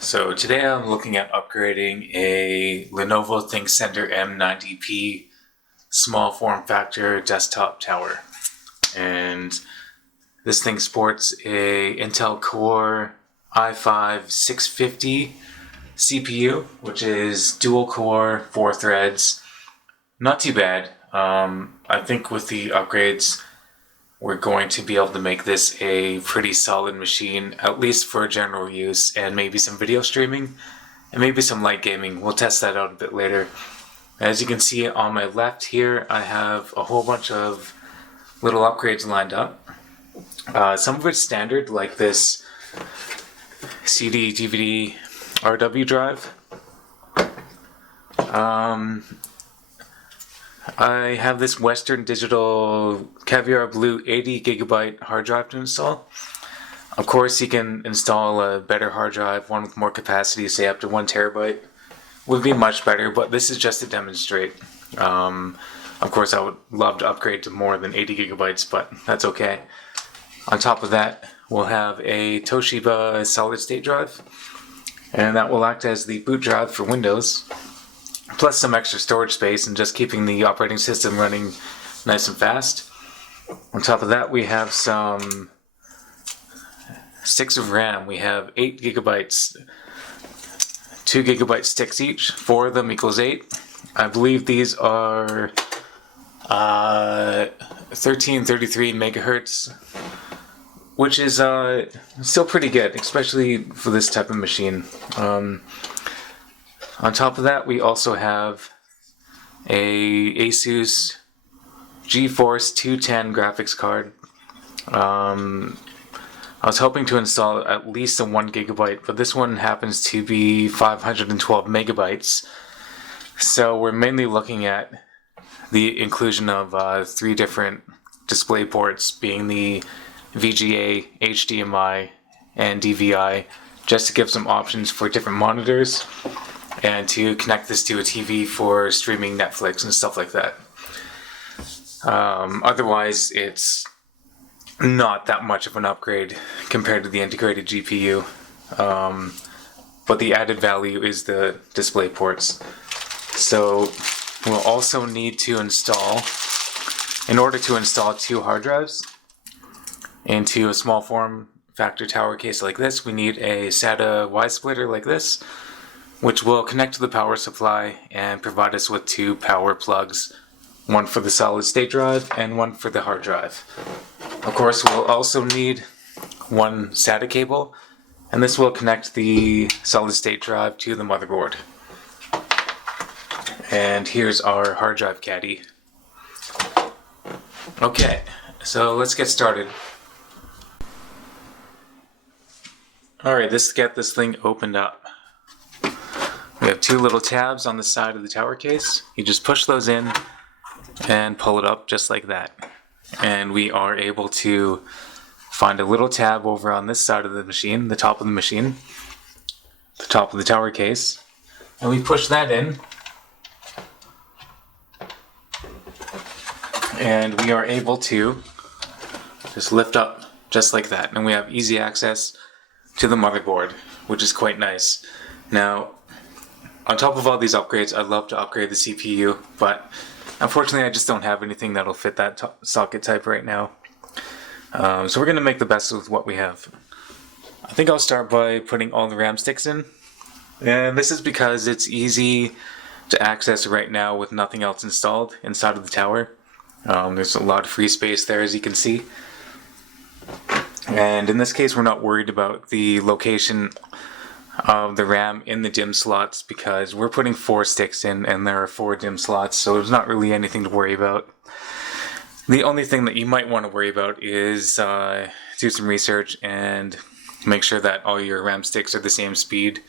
So today I'm looking at upgrading a Lenovo ThinkCentre M90p small form factor desktop tower. And this thing sports a Intel Core i5 650 CPU, which is dual core, 4 threads. Not too bad. I think with the upgrades we're going to be able to make this a pretty solid machine, at least for general use and maybe some video streaming and maybe some light gaming. We'll test that out a bit later. As you can see on my left here, I have a whole bunch of little upgrades lined up. Some of it's standard, like this CD, DVD, RW drive. I have this Western Digital Caviar Blue 80GB hard drive to install. Of course, you can install a better hard drive, one with more capacity, say up to 1TB. Would be much better, but this is just to demonstrate. Of course, I would love to upgrade to more than 80GB, but that's okay. On top of that, we'll have a Toshiba solid state drive, and that will act as the boot drive for Windows, plus some extra storage space and just keeping the operating system running nice and fast. On top of that, we have some sticks of RAM. We have 8GB, 2GB sticks each. 4 of them equals 8. I believe these are 1333 megahertz, which is still pretty good, especially for this type of machine. On top of that, we also have a Asus Geforce 210 graphics card. I was hoping to install at least a 1GB, but this one happens to be 512 megabytes. So we're mainly looking at the inclusion of 3 different display ports, being the VGA, HDMI, and DVI, just to give some options for different monitors, and to connect this to a TV for streaming Netflix and stuff like that. Otherwise, it's not that much of an upgrade compared to the integrated GPU, but the added value is the display ports. So we'll also need to install, in order to install 2 hard drives into a small form factor tower case like this, we need a SATA Y Splitter like this, which will connect to the power supply and provide us with 2 power plugs, one for the solid state drive and one for the hard drive. Of course, we'll also need 1 SATA cable, and this will connect the solid state drive to the motherboard. And here's our hard drive caddy. Okay, so let's get started. Alright, let's get this thing opened up. We have 2 little tabs on the side of the tower case. You just push those in and pull it up just like that. And we are able to find a little tab over on this side of the machine, the top of the machine, the top of the tower case. And we push that in. And we are able to just lift up just like that. And we have easy access to the motherboard, which is quite nice. Now, on top of all these upgrades, I'd love to upgrade the CPU, but unfortunately I just don't have anything that'll fit that socket type right now. So we're going to make the best of what we have. I think I'll start by putting all the RAM sticks in. And this is because it's easy to access right now with nothing else installed inside of the tower. There's a lot of free space there, as you can see. And in this case, we're not worried about the location of the RAM in the DIMM slots, because we're putting 4 sticks in and there are 4 DIMM slots, so there's not really anything to worry about. The only thing that you might want to worry about is do some research and make sure that all your RAM sticks are the same speed,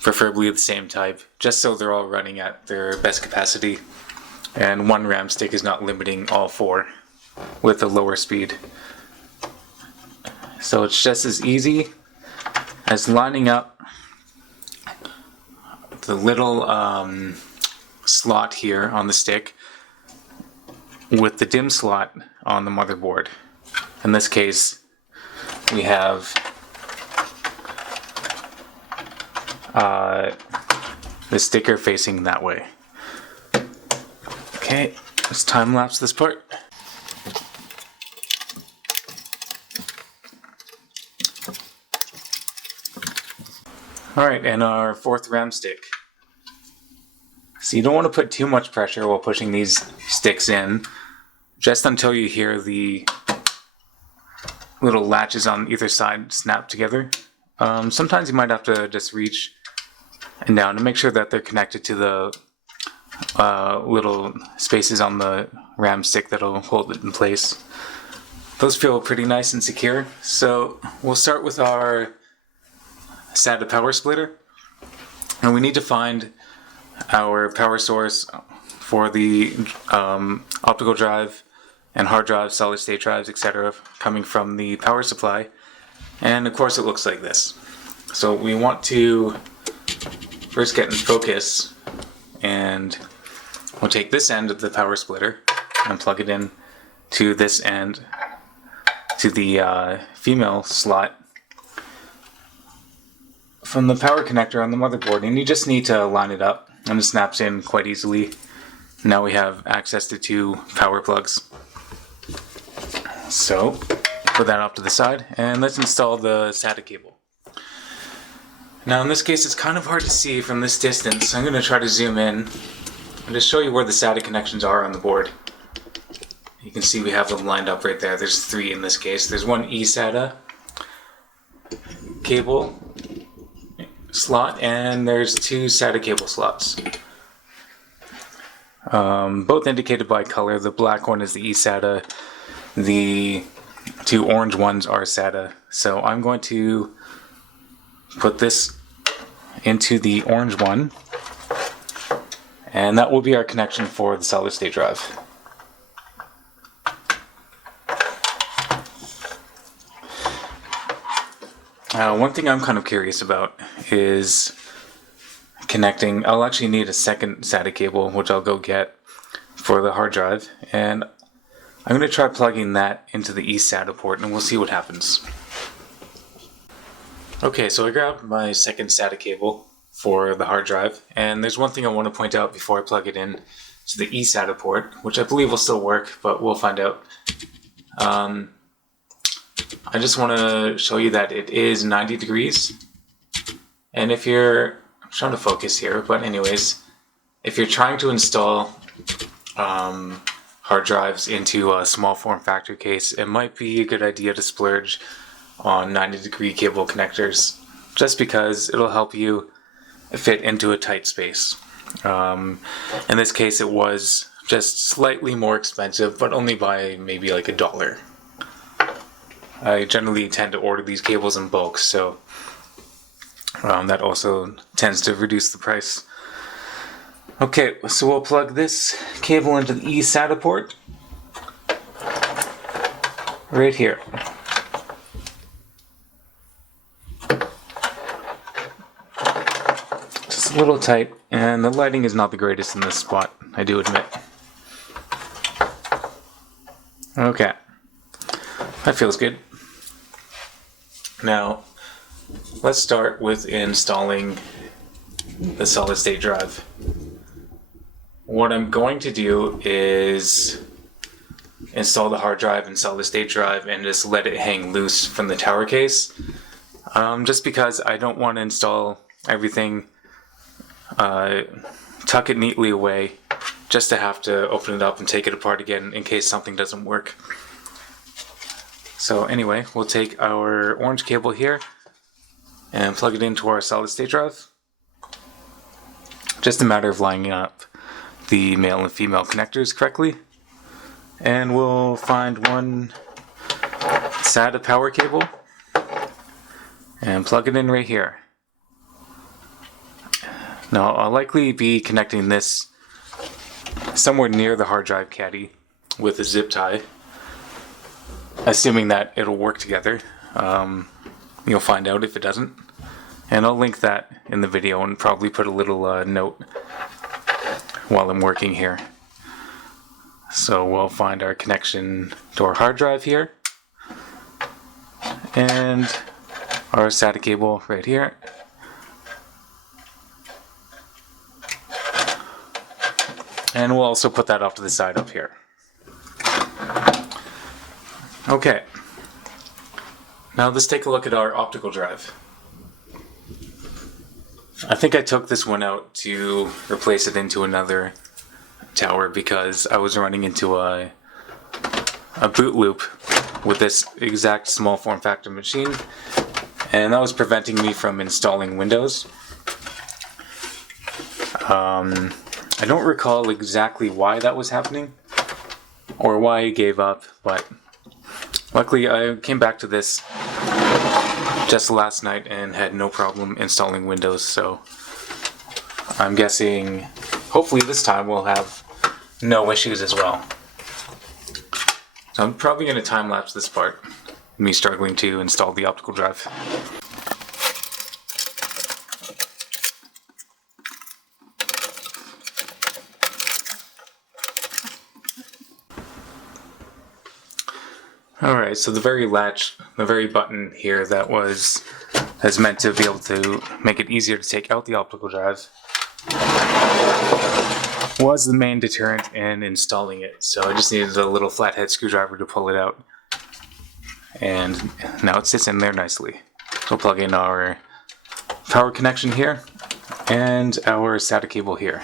preferably the same type, just so they're all running at their best capacity, and 1 RAM stick is not limiting all 4 with a lower speed. So it's just as easy as lining up the little slot here on the stick with the DIMM slot on the motherboard. In this case, we have the sticker facing that way. Okay, let's time lapse this part. Alright, and our fourth RAM stick. So you don't want to put too much pressure while pushing these sticks in, just until you hear the little latches on either side snap together. Sometimes you might have to just reach and down to make sure that they're connected to the little spaces on the RAM stick that'll hold it in place. Those feel pretty nice and secure. So we'll start with our SATA power splitter, and we need to find our power source for the optical drive and hard drive, solid state drives, etc. coming from the power supply, and of course it looks like this. So we want to first get in focus, and we'll take this end of the power splitter and plug it in to this end, to the female slot from the power connector on the motherboard, and you just need to line it up, and it snaps in quite easily. Now we have access to two power plugs. So put that off to the side, and let's install the SATA cable. Now in this case it's kind of hard to see from this distance. I'm going to try to zoom in and just show you where the SATA connections are on the board. You can see we have them lined up right there. There's three in this case. There's one eSATA cable slot, and there's two SATA cable slots. Both indicated by color. The black one is the eSATA. The two orange ones are SATA. So I'm going to put this into the orange one, and that will be our connection for the solid state drive. One thing I'm kind of curious about is connecting. I'll actually need a second SATA cable, which I'll go get for the hard drive, and I'm going to try plugging that into the eSATA port, and we'll see what happens. Okay, so I grabbed my second SATA cable for the hard drive, and there's one thing I want to point out before I plug it in to the eSATA port, which I believe will still work, but we'll find out. I just want to show you that it is 90 degrees, and if you're, I'm trying to focus here, but anyways, if you're trying to install hard drives into a small form factor case, it might be a good idea to splurge on 90-degree cable connectors, just because it'll help you fit into a tight space. In this case it was just slightly more expensive, but only by maybe like $1. I generally tend to order these cables in bulk, so that also tends to reduce the price. Okay, so we'll plug this cable into the eSATA port right here. Just a little tight, and the lighting is not the greatest in this spot, I do admit. Okay, that feels good. Now, let's start with installing the solid state drive. What I'm going to do is install the hard drive and solid state drive and just let it hang loose from the tower case, just because I don't want to install everything, tuck it neatly away, just to have to open it up and take it apart again in case something doesn't work. So anyway, we'll take our orange cable here and plug it into our solid state drive. Just a matter of lining up the male and female connectors correctly. And we'll find one SATA power cable and plug it in right here. Now I'll likely be connecting this somewhere near the hard drive caddy with a zip tie, assuming that it'll work together. You'll find out if it doesn't, and I'll link that in the video and probably put a little note while I'm working here. So we'll find our connection to our hard drive here, and our SATA cable right here, And we'll also put that off to the side up here. Okay. Now let's take a look at our optical drive. I think I took this one out to replace it into another tower because I was running into a boot loop with this exact small form factor machine, and that was preventing me from installing Windows. I don't recall exactly why that was happening or why I gave up, but luckily I came back to this just last night and had no problem installing Windows, so I'm guessing hopefully this time we'll have no issues as well. So I'm probably going to time-lapse this part, me struggling to install the optical drive. Alright, so the very latch, the very button here that is meant to be able to make it easier to take out the optical drive was the main deterrent in installing it. So I just needed a little flathead screwdriver to pull it out. And now it sits in there nicely. We'll plug in our power connection here and our SATA cable here.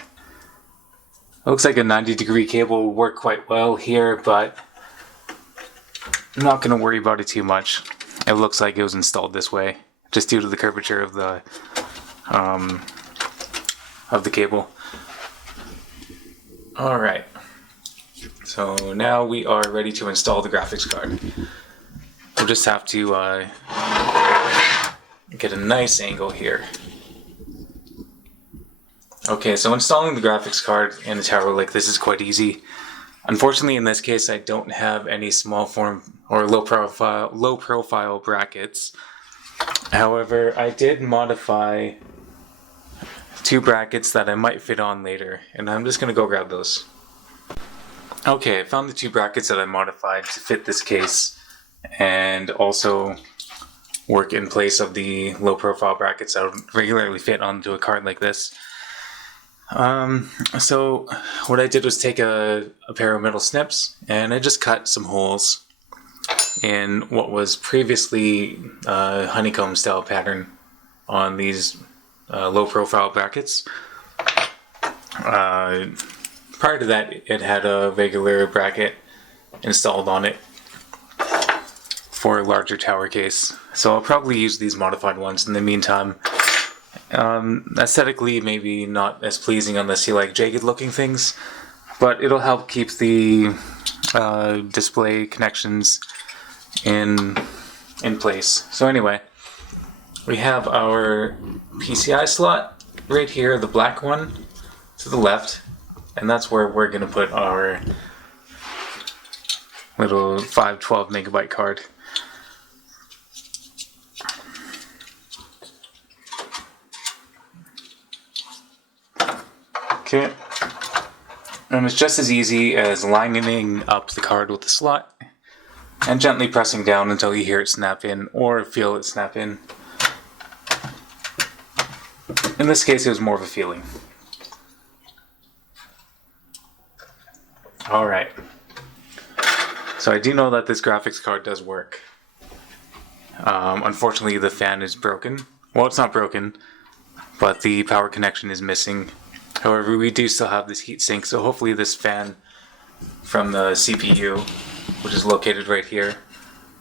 It looks like a 90-degree cable will work quite well here, but I'm not going to worry about it too much. It looks like it was installed this way, just due to the curvature of the cable. Alright, so now we are ready to install the graphics card. We'll just have to get a nice angle here. Okay, so installing the graphics card in a tower like this is quite easy. Unfortunately, in this case, I don't have any small form or low profile brackets. However, I did modify two brackets that I might fit on later, and I'm just going to go grab those. Okay, I found the two brackets that I modified to fit this case and also work in place of the low profile brackets that would regularly fit onto a card like this. So what I did was take a pair of metal snips and I just cut some holes in what was previously a honeycomb style pattern on these low profile brackets. Prior to that, it had a regular bracket installed on it for a larger tower case. So I'll probably use these modified ones in the meantime. Aesthetically, maybe not as pleasing unless you like jagged looking things, but it'll help keep the display connections in place. So anyway, we have our PCI slot right here, the black one to the left, and that's where we're going to put our little 512 megabyte card. Okay, and it's just as easy as lining up the card with the slot and gently pressing down until you hear it snap in or feel it snap in. In this case, it was more of a feeling. Alright, so I do know that this graphics card does work. Unfortunately, the fan is broken. Well, it's not broken, but the power connection is missing. However, we do still have this heatsink, so hopefully this fan from the CPU, which is located right here,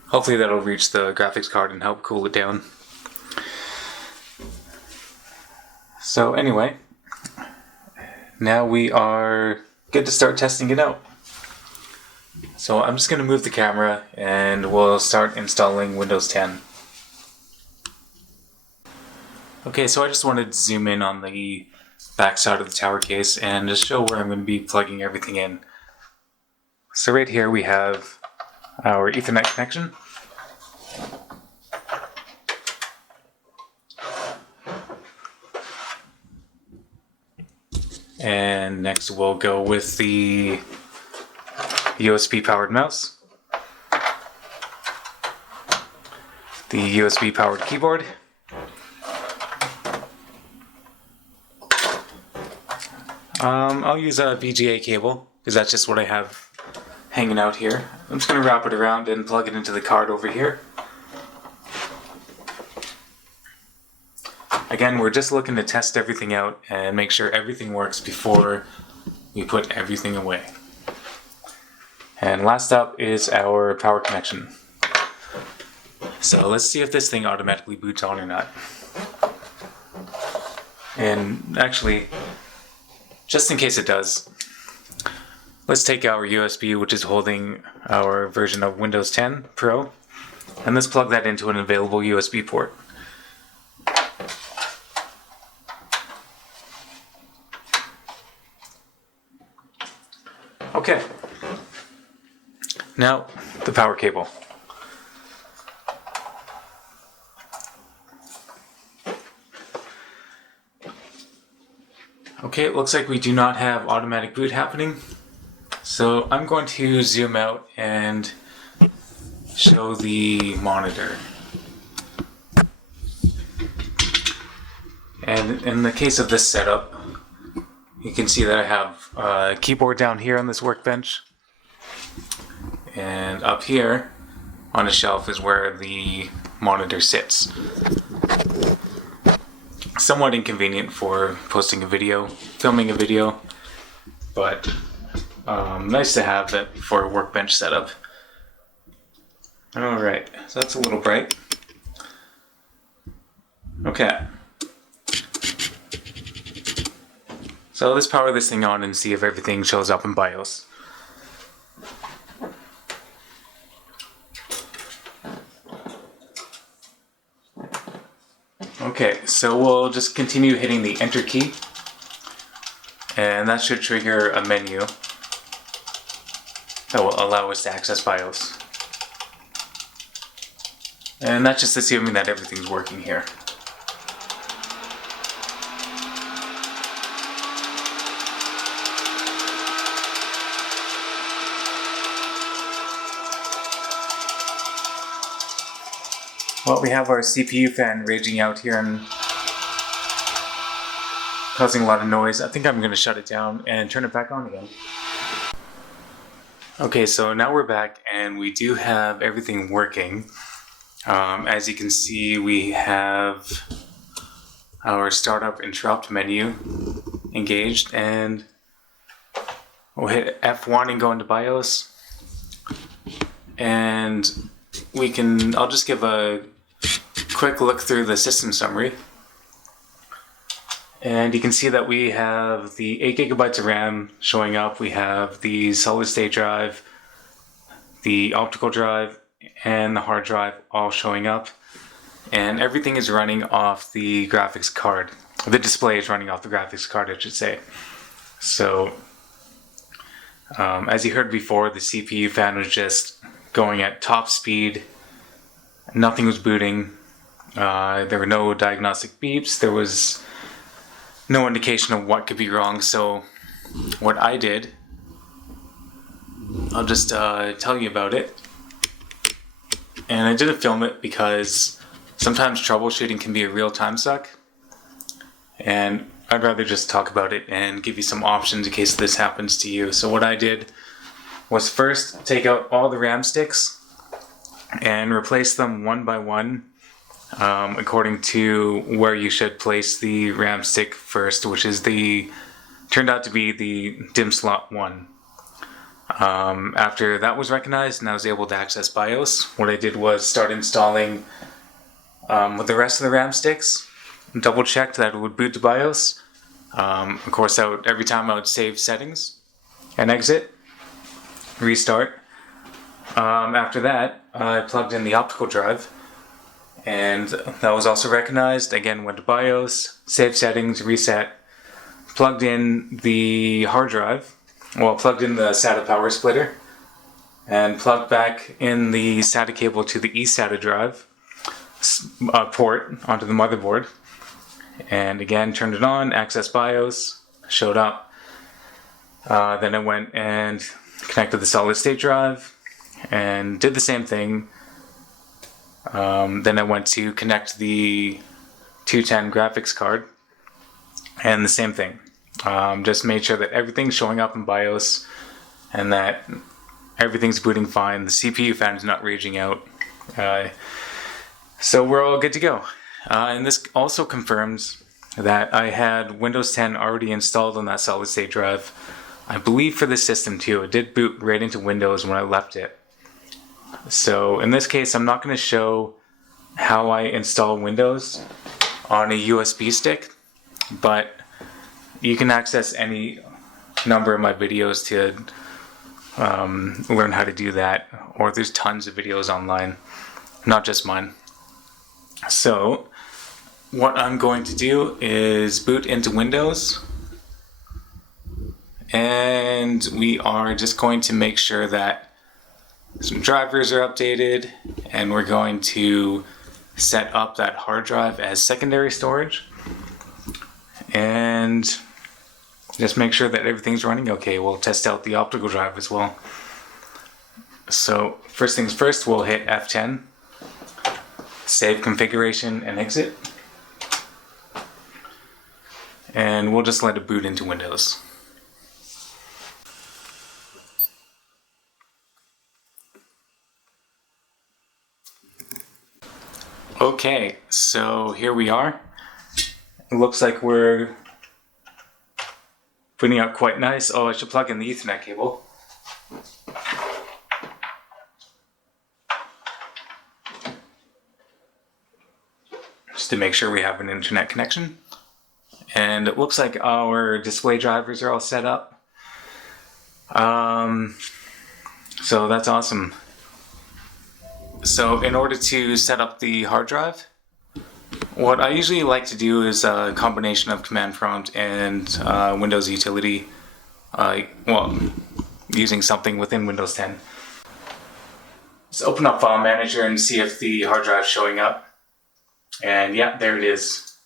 hopefully that'll reach the graphics card and help cool it down. So anyway, now we are good to start testing it out. So I'm just going to move the camera and we'll start installing Windows 10. Okay, so I just wanted to zoom in on the back side of the tower case and just show where I'm going to be plugging everything in. So right here we have our Ethernet connection. And next we'll go with the USB powered mouse, the USB powered keyboard, I'll use a VGA cable because that's just what I have hanging out here. I'm just going to wrap it around and plug it into the card over here. Again, we're just looking to test everything out and make sure everything works before we put everything away. And last up is our power connection. So let's see if this thing automatically boots on or not. And actually, just in case it does, let's take our USB, which is holding our version of Windows 10 Pro, and let's plug that into an available USB port. Okay, now the power cable. Okay, it looks like we do not have automatic boot happening, so I'm going to zoom out and show the monitor. And in the case of this setup, you can see that I have a keyboard down here on this workbench, and up here on a shelf is where the monitor sits. Somewhat inconvenient for posting a video, filming a video, but nice to have that for a workbench setup. Alright, so that's a little bright. Okay. So let's power this thing on and see if everything shows up in BIOS. Okay, so we'll just continue hitting the Enter key, and that should trigger a menu that will allow us to access BIOS. And that's just assuming that everything's working here. Well, we have our CPU fan raging out here and causing a lot of noise. I think I'm going to shut it down and turn it back on again. Okay, so now we're back and we do have everything working. As you can see, we have our startup interrupt menu engaged, and we'll hit F1 and go into BIOS. And I'll just give a quick look through the system summary, and you can see that we have the 8 GB of RAM showing up, we have the solid state drive, the optical drive, and the hard drive all showing up, and everything is running off the graphics card. The display is running off the graphics card, I should say. So as you heard before, the CPU fan was just going at top speed. Nothing was booting. There were no diagnostic beeps. There was no indication of what could be wrong. So what I did, I'll just tell you about it. And I didn't film it because sometimes troubleshooting can be a real time suck. And I'd rather just talk about it and give you some options in case this happens to you. So what I did was first take out all the RAM sticks and replace them one by one according to where you should place the RAM stick first, which is turned out to be the DIMM slot 1. After that was recognized and I was able to access BIOS, what I did was start installing with the rest of the RAM sticks, double checked that it would boot to BIOS. Of course, every time I would save settings and exit, restart. After that, I plugged in the optical drive, and that was also recognized. Again, went to BIOS, saved settings, reset, plugged in the hard drive, plugged in the SATA power splitter, and plugged back in the SATA cable to the eSATA drive port onto the motherboard. And again, turned it on, access BIOS, showed up. Then I went and connected the solid state drive and did the same thing. Then I went to connect the 210 graphics card and the same thing. Just made sure that everything's showing up in BIOS and that everything's booting fine. The CPU fan is not raging out. So we're all good to go. And this also confirms that I had Windows 10 already installed on that solid state drive. I believe for this system too. It did boot right into Windows when I left it. So in this case, I'm not going to show how I install Windows on a USB stick, but you can access any number of my videos to learn how to do that, or there's tons of videos online, not just mine. So what I'm going to do is boot into Windows, and we are just going to make sure that some drivers are updated, and we're going to set up that hard drive as secondary storage and just make sure that everything's running okay. We'll test out the optical drive as well. So first things first, we'll hit F10, save configuration and exit, and we'll just let it boot into Windows. Okay, so here we are. It looks like we're putting out quite nice. Oh, I should plug in the Ethernet cable. Just to make sure we have an internet connection. And it looks like our display drivers are all set up. So that's awesome. So in order to set up the hard drive, what I usually like to do is a combination of command prompt and Windows utility, using something within Windows 10. Just open up File Manager and see if the hard drive is showing up. And yeah, there it is.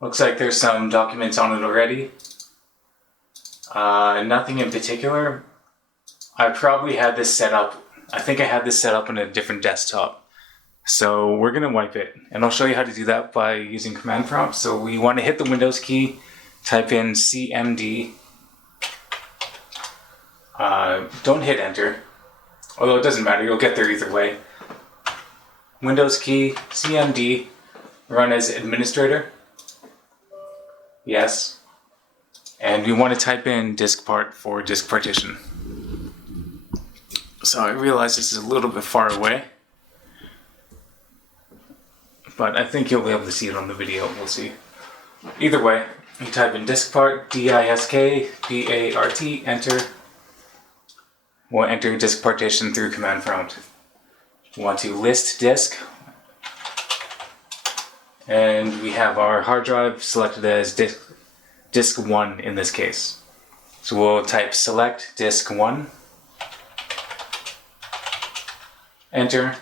Looks like there's some documents on it already. Nothing in particular. I probably had this set up. I think I had this set up on a different desktop. So we're going to wipe it. And I'll show you how to do that by using command prompt. So we want to hit the Windows key, type in CMD. Don't hit enter. Although it doesn't matter, you'll get there either way. Windows key, CMD, run as administrator. Yes. And we want to type in disk part for disk partition. So I realize this is a little bit far away, but I think you'll be able to see it on the video. We'll see. Either way, you type in disk part, DISK-PART, enter. We'll enter disk partition through command prompt. We want to list disk, and we have our hard drive selected as disk 1 in this case. So we'll type select disk 1. Enter,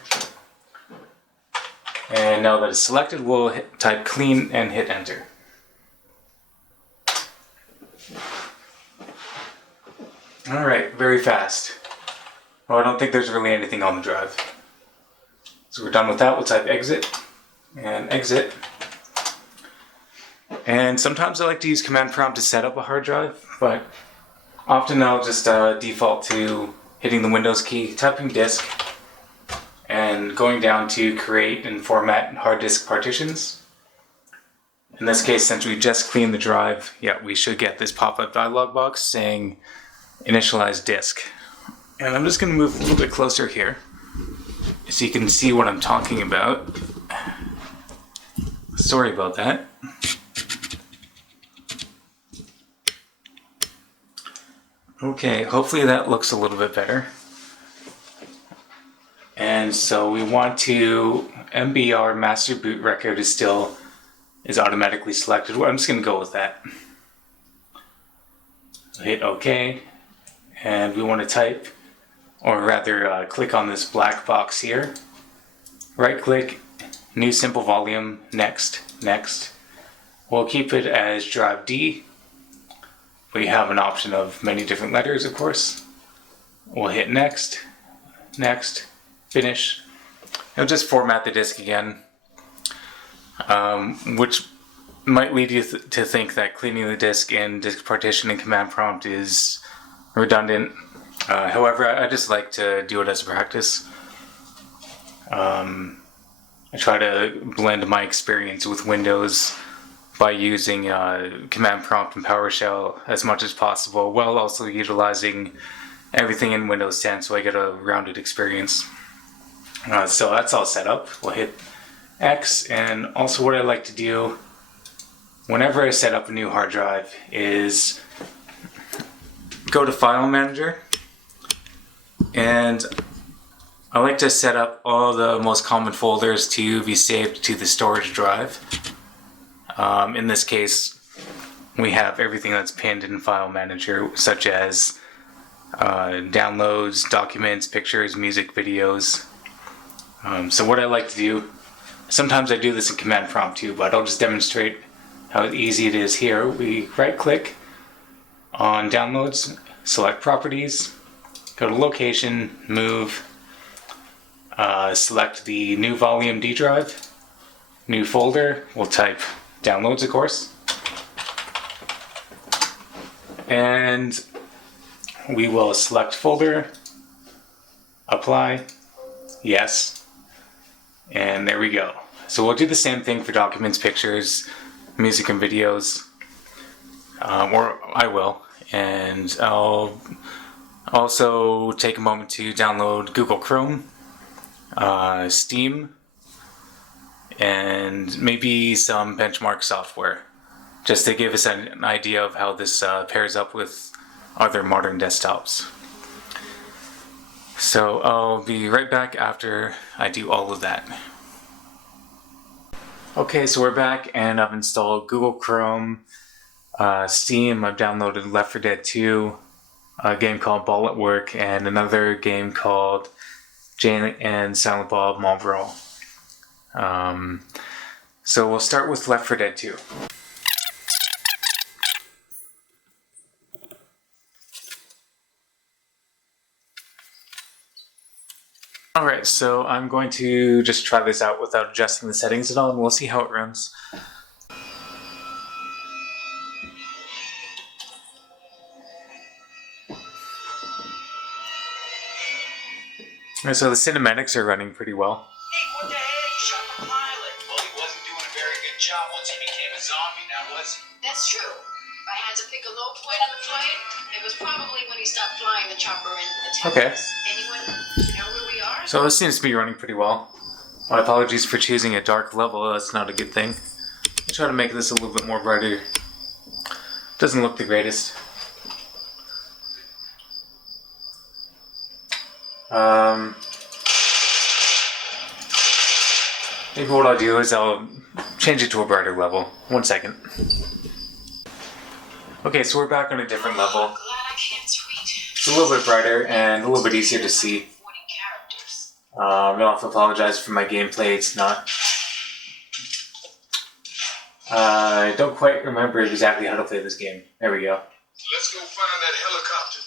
and now that it's selected, we'll type clean and hit enter. Alright, very fast. Well, I don't think there's really anything on the drive. So we're done with that. We'll type exit and exit. And sometimes I like to use command prompt to set up a hard drive, but often I'll just default to hitting the Windows key, typing disk, and going down to create and format hard disk partitions. In this case, since we just cleaned the drive, yeah, we should get this pop-up dialog box saying initialize disk. And I'm just going to move a little bit closer here so you can see what I'm talking about. Sorry about that. Okay, hopefully that looks a little bit better. And so we want to, MBR master boot record is automatically selected. Well, I'm just going to go with that. Hit OK, and we want to type, or rather click on this black box here. Right click, new simple volume, next, next. We'll keep it as drive D. We have an option of many different letters, of course. We'll hit next, next. Finish. It'll just format the disk again, which might lead you to think that cleaning the disk and disk partition and command prompt is redundant. However, I just like to do it as a practice. I try to blend my experience with Windows by using command prompt and PowerShell as much as possible, while also utilizing everything in Windows 10 so I get a rounded experience. So that's all set up. We'll hit X, and also what I like to do whenever I set up a new hard drive is go to File Manager, and I like to set up all the most common folders to be saved to the storage drive. In this case, we have everything that's pinned in File Manager, such as downloads, documents, pictures, music, videos. So what I like to do, sometimes I do this in command prompt too, but I'll just demonstrate how easy it is here. We right click on downloads, select properties, go to location, move, select the new volume D drive, new folder, we'll type downloads of course, and we will select folder, apply, yes, and there we go. So we'll do the same thing for documents, pictures, music and videos, or I will, and I'll also take a moment to download Google Chrome, Steam, and maybe some benchmark software, just to give us an idea of how this pairs up with other modern desktops. So I'll be right back after I do all of that. Okay, so we're back, and I've installed Google Chrome, Steam. I've downloaded Left 4 Dead 2, a game called Ball at Work, and another game called Jane and Silent Bob Mall Brawl. So we'll start with Left 4 Dead 2. Alright, so I'm going to just try this out without adjusting the settings at all, and we'll see how it runs. Alright, so the cinematics are running pretty well. Hey, what the heck? He shot the pilot. Well, he wasn't doing a very good job once he became a zombie, now was he? That's true. If I had to pick a low point on the flight, it was probably when he stopped flying the chopper in the towers. Okay. Anyone know where we are? So this seems to be running pretty well. My apologies for choosing a dark level, that's not a good thing. I'll try to make this a little bit more brighter. Doesn't look the greatest. Maybe what I'll do is I'll change it to a brighter level. 1 second. Okay, so we're back on a different level. It's a little bit brighter and a little bit easier to see. I'll have to apologize for my gameplay. It's not... I don't quite remember exactly how to play this game. There we go. Let's go find that helicopter.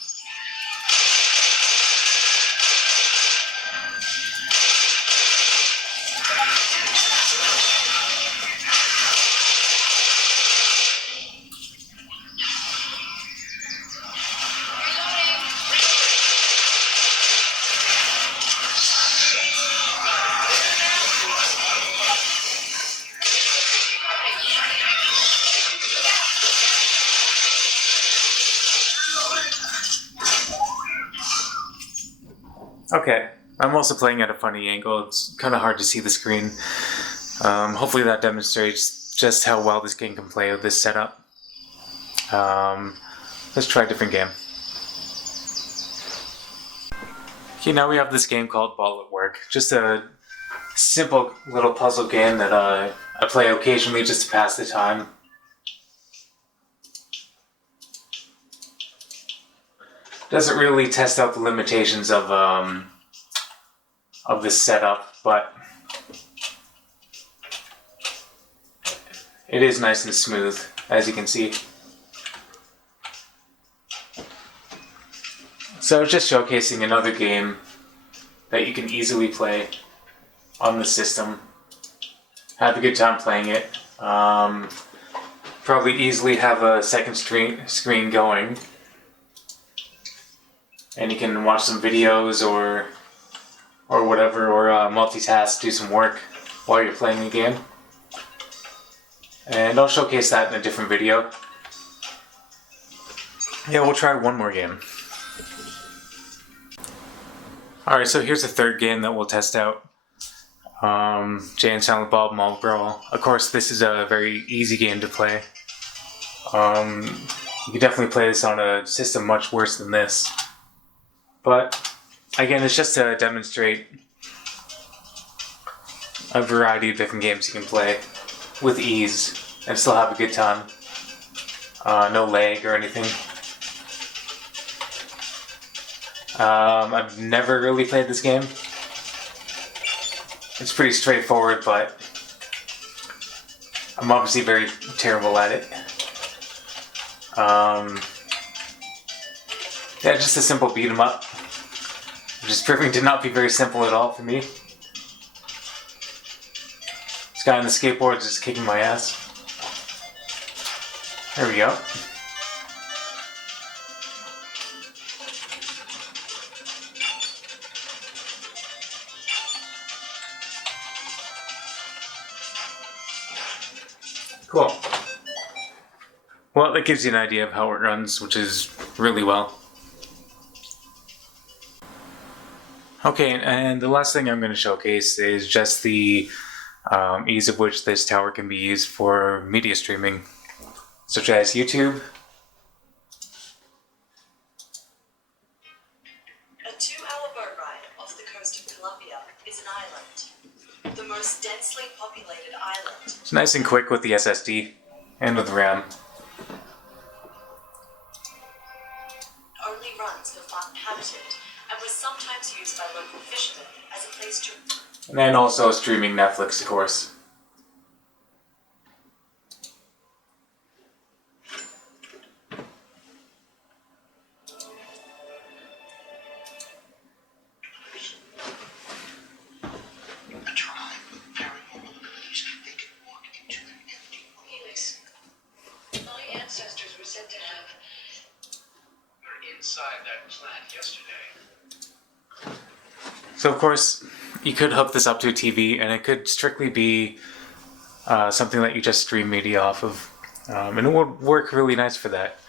Okay, I'm also playing at a funny angle. It's kind of hard to see the screen. Hopefully that demonstrates just how well this game can play with this setup. Let's try a different game. Okay, now we have this game called Ball at Work. Just a simple little puzzle game that I play occasionally just to pass the time. Doesn't really test out the limitations of this setup, but it is nice and smooth, as you can see. So just showcasing another game that you can easily play on the system. Have a good time playing it. probably easily have a second screen going, and you can watch some videos or whatever, or multitask, do some work while you're playing the game. And I'll showcase that in a different video. Yeah, we'll try one more game. Alright, so here's the third game that we'll test out. Jay and Silent Bob Mall Brawl. Of course, this is a very easy game to play. You can definitely play this on a system much worse than this. But, again, it's just to demonstrate a variety of different games you can play with ease and still have a good time. No lag or anything. I've never really played this game. It's pretty straightforward, but I'm obviously very terrible at it. Yeah, just a simple beat 'em up, which is proving to not be very simple at all for me. This guy on the skateboard is just kicking my ass. There we go. Cool. Well, that gives you an idea of how it runs, which is really well. Okay, and the last thing I'm going to showcase is just the ease of which this tower can be used for media streaming, such as YouTube. A 2-hour boat ride off the coast of Colombia is an island. The most densely populated island. It's nice and quick with the SSD and with RAM. Only runs for fun inhabited and was sometimes used by local fishermen as a place to... And then also streaming Netflix, of course. Inside that plant yesterday. So of course, you could hook this up to a TV, and it could strictly be something that you just stream media off of, and it would work really nice for that.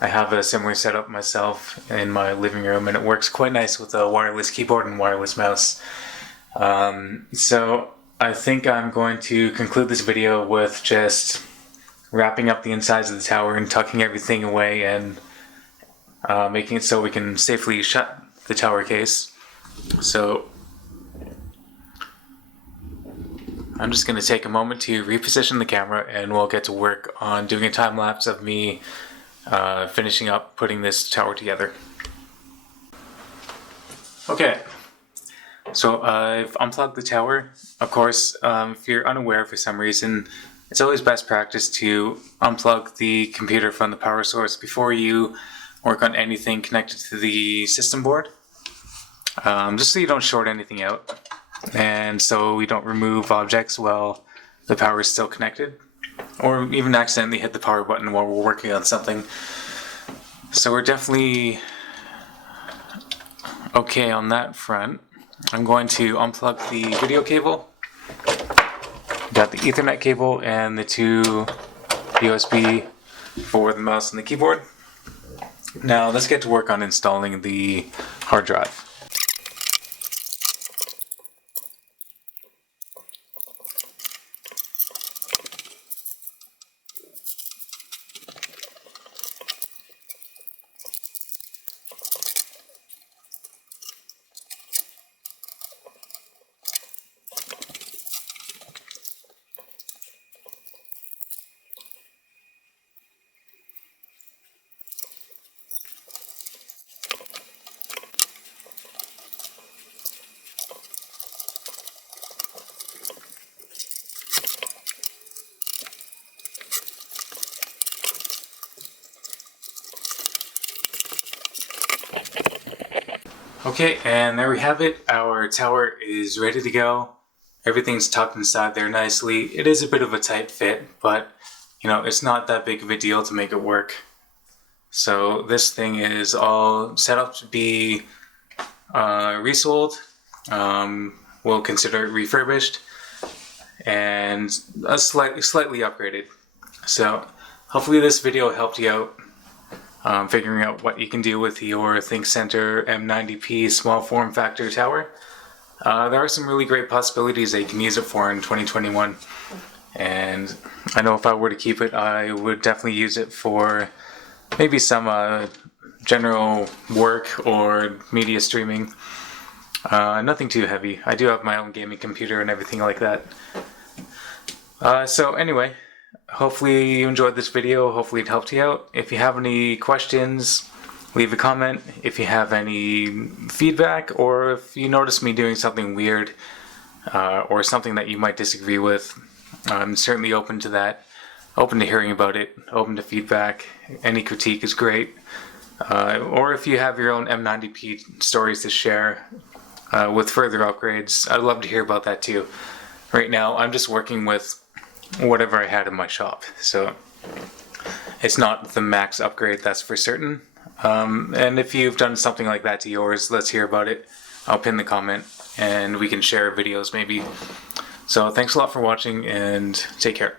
I have a similar setup myself in my living room, and it works quite nice with a wireless keyboard and wireless mouse. So I think I'm going to conclude this video with just wrapping up the insides of the tower and tucking everything away and making it so we can safely shut the tower case. So I'm just going to take a moment to reposition the camera, and we'll get to work on doing a time lapse of me finishing up putting this tower together. Okay, so I've unplugged the tower. Of course, if you're unaware for some reason, it's always best practice to unplug the computer from the power source before you work on anything connected to the system board, just so you don't short anything out, and so we don't remove objects while the power is still connected, or even accidentally hit the power button while we're working on something. So we're definitely okay on that front. I'm going to unplug the video cable. Got the Ethernet cable and the 2 USB for the mouse and the keyboard. Now let's get to work on installing the hard drive. Okay, and there we have it. Our tower is ready to go. Everything's tucked inside there nicely. It is a bit of a tight fit, but it's not that big of a deal to make it work. So this thing is all set up to be resold. We'll consider it refurbished and slightly upgraded. So hopefully this video helped you out figuring out what you can do with your ThinkCentre M90p small form factor tower. There are some really great possibilities that you can use it for in 2021. And I know if I were to keep it, I would definitely use it for maybe some general work or media streaming. Nothing too heavy. I do have my own gaming computer and everything like that. So anyway, hopefully you enjoyed this video. Hopefully it helped you out. If you have any questions, leave a comment. If you have any feedback, or if you notice me doing something weird or something that you might disagree with, I'm certainly open to that. Open to hearing about it. Open to feedback. Any critique is great. Or if you have your own M90p stories to share with further upgrades, I'd love to hear about that too. Right now, I'm just working with whatever I had in my shop, so it's not the max upgrade, that's for certain. And if you've done something like that to yours, let's hear about it. I'll pin the comment and we can share videos maybe. So thanks a lot for watching and take care.